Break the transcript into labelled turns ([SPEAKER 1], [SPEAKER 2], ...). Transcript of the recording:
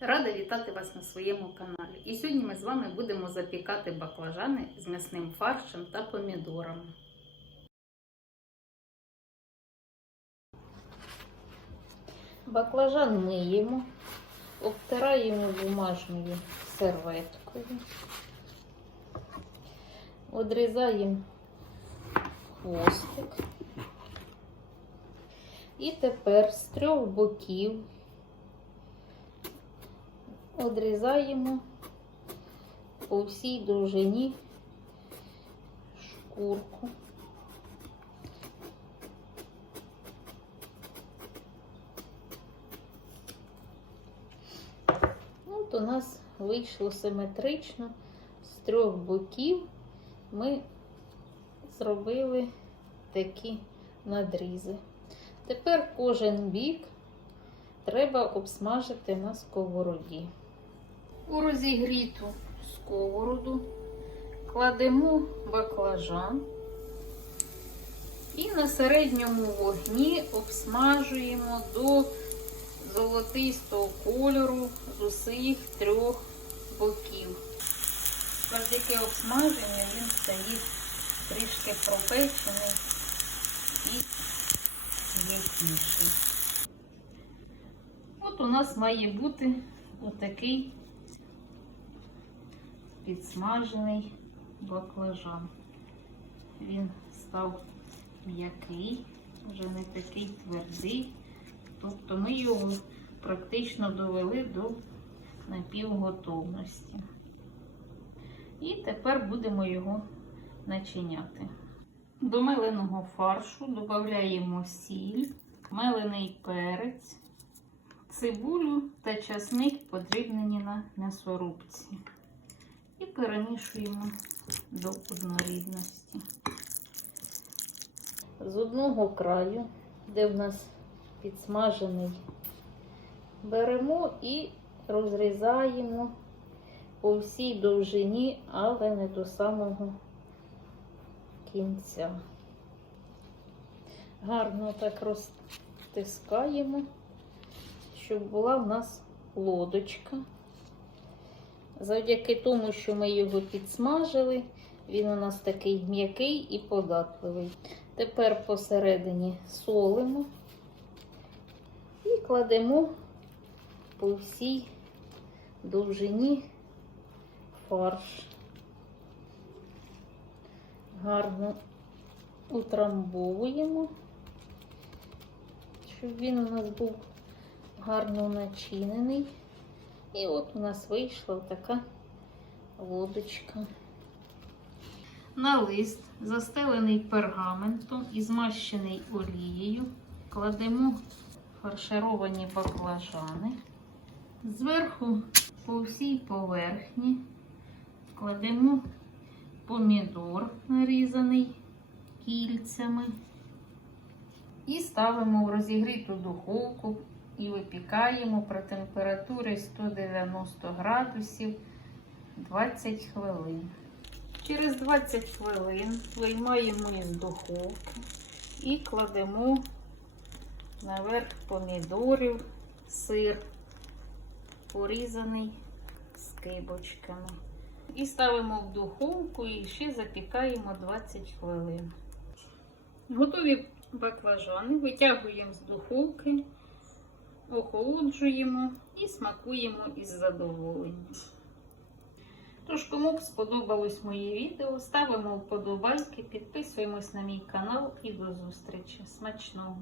[SPEAKER 1] Рада вітати вас на своєму каналі. І сьогодні ми з вами будемо запікати баклажани з м'ясним фаршем та помідорами. Баклажан миємо, обтираємо бумажною серветкою, одрізаємо хвостик. І тепер з трьох боків одрізаємо по всій довжині шкурку. От у нас вийшло симетрично з трьох боків ми зробили такі надрізи. Тепер кожен бік треба обсмажити на сковороді. У розігріту сковороду кладемо баклажан і на середньому вогні обсмажуємо до золотистого кольору з усіх трьох боків. Завдяки обсмаженню він стає трішки пропечений і м'якіший. От у нас має бути отакий підсмажений баклажан. Він став м'який, вже не такий твердий. Тобто ми його практично довели до напівготовності. І тепер будемо його начиняти. До меленого фаршу додаємо сіль, мелений перець, цибулю та часник подрібнені на м'ясорубці. І перемішуємо до однорідності. З одного краю, де в нас підсмажений, беремо і розрізаємо по всій довжині, але не до самого кінця. Гарно так розтискаємо, щоб була в нас лодочка. Завдяки тому, що ми його підсмажили, він у нас такий м'який і податливий. Тепер посередині солимо і кладемо по всій довжині фарш. Гарно утрамбовуємо, щоб він у нас був гарно начинений. І от у нас вийшла така лодочка. На лист, застелений пергаментом і змащений олією, кладемо фаршировані баклажани. Зверху по всій поверхні кладемо помідор нарізаний кільцями. І ставимо в розігріту духовку і випікаємо при температурі 190 градусів 20 хвилин. Через 20 хвилин виймаємо із духовки і кладемо наверх помідорів, сир, порізаний скибочками. І ставимо в духовку і ще запікаємо 20 хвилин. Готові баклажани витягуємо з духовки, охолоджуємо і смакуємо із задоволенням. Тож, кому б сподобалось моє відео, ставимо вподобайки, підписуємось на мій канал і до зустрічі. Смачного!